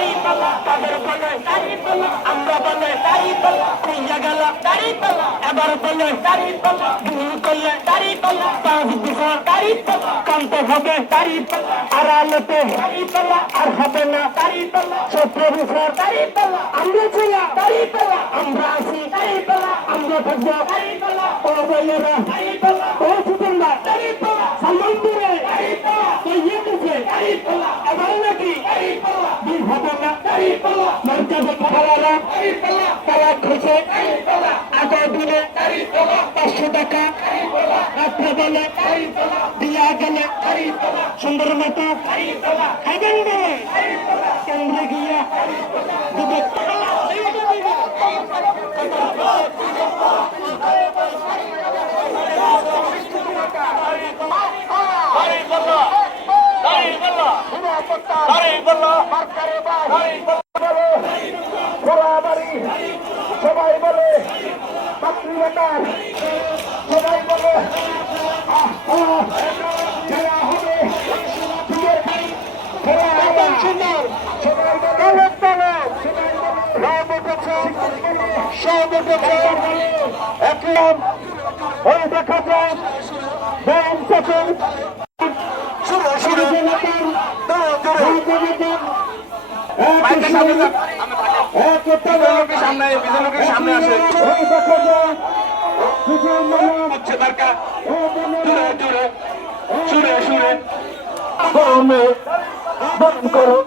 দাড়িপাল্লা তাদের বলে দাড়িপাল্লা আমরা বলে দাড়িপাল্লা কইয়া গেল দাড়িপাল্লা এবার বলে দাড়িপাল্লা ভুল করলে দাড়িপাল্লা 5 বছর দাড়িপাল্লা কানতে হবে দাড়িপাল্লা আড়ালেতে দাড়িপাল্লা আর হবে না দাড়িপাল্লা 17 বছর দাড়িপাল্লা আমরা ছিল দাড়িপাল্লা আমরা আছি দাড়িপাল্লা আমরা থাকবো দাড়িপাল্লা ও ভাইয়েরা দাড়িপাল্লা ও ছোটরা দাড়িপাল্লা সম্মান করে দাড়িপাল্লা কইয়া গেছে দাড়িপাল্লা এবার নাকি দাড়িপাল্লা দিন হবে না দাড়িপাল্লা মর্যাদা খাওয়ারা দাড়িপাল্লা তারা খুশি দাড়িপাল্লা আগে দিলে দাড়িপাল্লা 500 টাকা দাড়িপাল্লা রাত্রে বেলা দাড়িপাল্লা দিয়া গেলে দাড়িপাল্লা সুন্দর মতো দাড়িপাল্লা খাবেন না দাড়িপাল্লা কেন্দ্রে গিয়া দাড়িপাল্লা সবাই বলে মাতৃভাষার সবাই বলে খেলা হবে এখন হয়ে দেখা যায় ব্যায়াম থেকে সামনে আসে সুরে সুরে করো